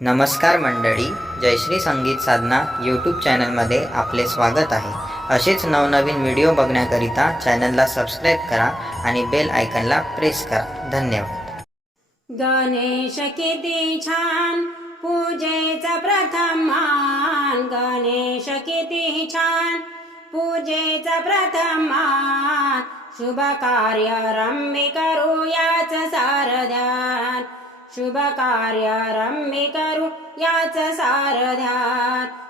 नमस्कार मंडळी जयश्री संगीत साधना यूट्यूब चॅनलमध्ये आपले स्वागत आहे. असेच नवनवीन व्हिडिओ बघण्याकरिता चॅनलला सबस्क्राईब करा आणि बेल आयकनला प्रेस करा. धन्यवाद. गणेश किती छान पूजेचा प्रथम मान. गणेश किती छान पूजेचा प्रथम मान. शुभ कार्य रम्य करूयाच याच शुभ कार्य करू याच सार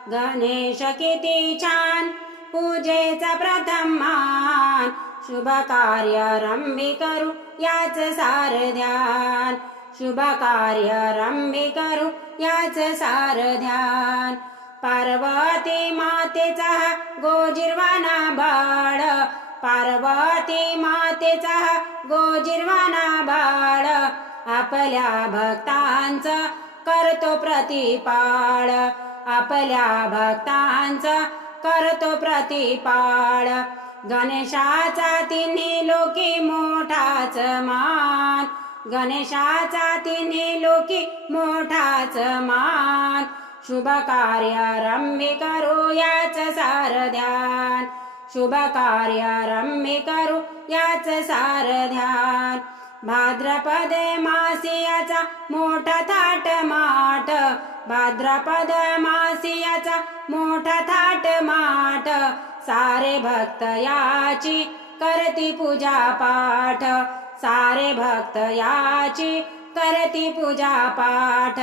गणेश किती छान पूजेचा प्रथम मान। शुभ कार्य करू याच सार ध्यान शुभ कार्य करू याच सार ध्यान पार्वती मातेचा हा गोजिरवाना बाळ। पार्वती मातेचा हा गोजिरवाना बाळ। आपल्या भक्तांचा करतो प्रतिपाळ. आपल्या भक्तांचा करतो प्रतिपाळ. गणेशाचा तिन्ही लोकी मोठाच मान. गणेशाचा तिन्ही लोकी मोठाच मान. शुभ कार्यारंभी करू याच सार ध्यान शुभ कार्यारंभी करू याच सार ध्यान भाद्रपद मासियाचा मोठा थाट माठ. भाद्रपद मासियाचा मोठा थाट माठ. सारे भक्त याची करती पूजा पाठ. सारे भक्त याची करती पूजा पाठ.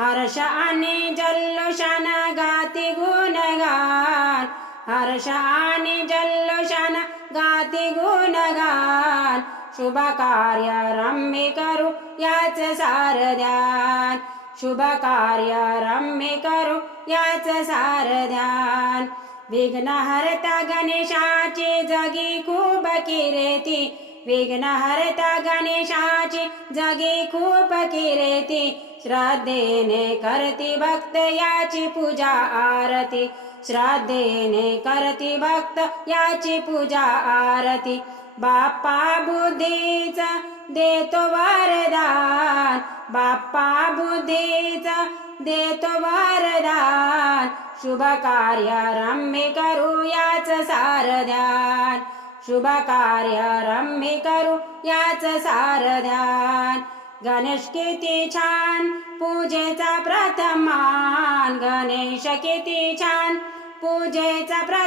हर्ष आणि जल्लोषान गाती गुणगान. हर्ष आणि जल्लोषान गाती गुणगान. शुभ कार्य रम्य करू याच सारध्यान। शुभ कार्य रम्य करू याच सारध्यान। विघ्नहरता गणेशाची जगी खूप किरेती। विघ्नहरता गणेशाची जगी खूप किरेती। श्रद्धेने करती भक्त याची पूजा आरती। श्रद्धेने करती भक्त याची पूजा आरती। बाप्पा बुद्धीचा देतो वरदान. बाप्पा बुद्धीचा देतो वरदान. शुभ कार्य रम्य करू याच सार शुभ कार्य रम्य करू याच सार गणेश किती छान पूजेचा प्रथमान गणेश किती छान पूजेचा प्रथम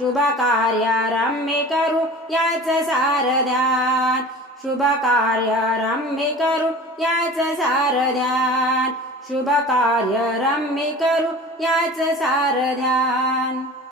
शुभ कार्य रम्य करू याच सारध्यान. शुभ कार्य रम्य करू याच सारध्यान. शुभ कार्य रम्य करू याच सारध्यान.